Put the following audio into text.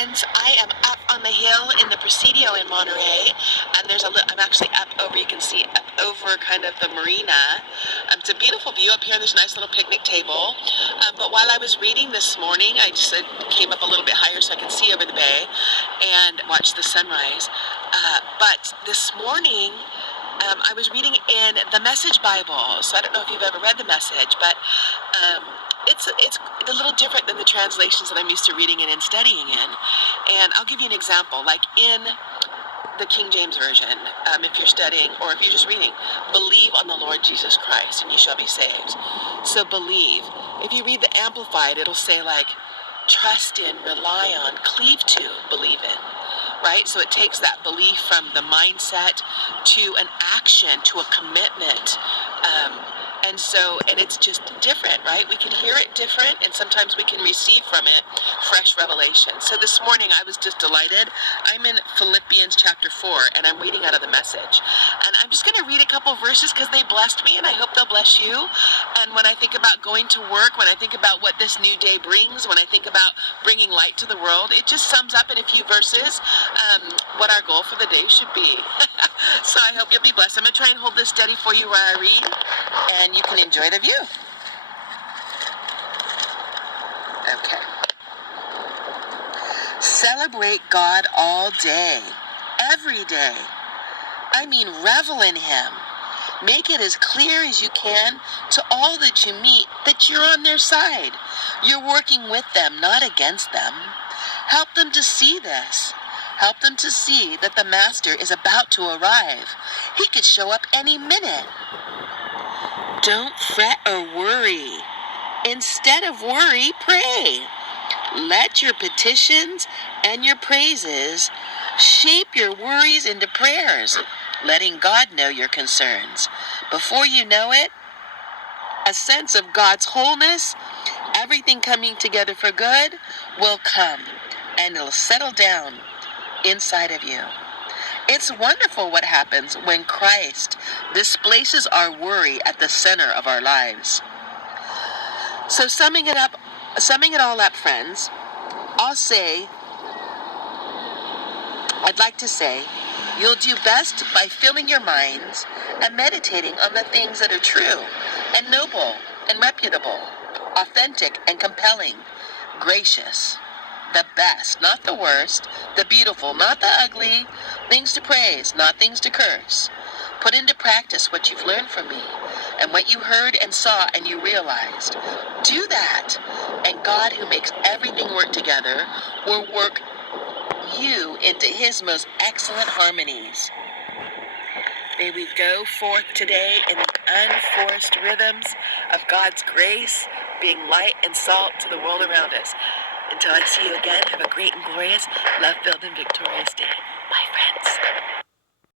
friends. I am up on the hill in the Presidio in Monterey, and I'm actually up over, you can see up over kind of the marina. It's a beautiful view up here. There's a nice little picnic table. But while I was reading this morning, I just came up a little bit higher so I could see over the bay and watch the sunrise. But this morning, I was reading in the Message Bible. So I don't know if you've ever read the Message, but it's a little different than the translations that I'm used to reading in and studying in. And I'll give you an example. Like in the King James Version, if you're studying or if you're just reading, believe on the Lord Jesus Christ and you shall be saved. So believe. If you read the Amplified, it'll say like trust in, rely on, cleave to, believe in. Right? So it takes that belief from the mindset to an action, to a commitment. And it's just different, right? We can hear it different, and sometimes we can receive from it fresh revelation. So this morning I was just delighted. I'm in Philippians chapter 4, and I'm reading out of the Message. And I'm just going to read a couple verses because they blessed me, and I hope they'll bless you. And when I think about going to work, when I think about what this new day brings, when I think about bringing light to the world, it just sums up in a few verses what our goal for the day should be. So I hope you'll be blessed. I'm going to try and hold this steady for you while I read, and you can enjoy the view. Okay. Celebrate God all day, every day. I mean, revel in Him. Make it as clear as you can to all that you meet that you're on their side. You're working with them, not against them. Help them to see this. Help them to see that the Master is about to arrive. He could show up any minute. Don't fret or worry. Instead of worry, pray. Let your petitions and your praises shape your worries into prayers, letting God know your concerns. Before you know it, a sense of God's wholeness, everything coming together for good, will come, and it'll settle down inside of you. It's wonderful what happens when Christ displaces our worry at the center of our lives. So summing it all up, friends, I'd like to say, you'll do best by filling your minds and meditating on the things that are true and noble and reputable, authentic and compelling, gracious, the best, not the worst, the beautiful, not the ugly, things to praise, not things to curse. Put into practice what you've learned from me and what you heard and saw and you realized. Do that, and God, who makes everything work together, will work you into His most excellent harmonies. May we go forth today in the unforced rhythms of God's grace, being light and salt to the world around us. Until I see you again, have a great and glorious, love-filled and victorious day. Bye, friends.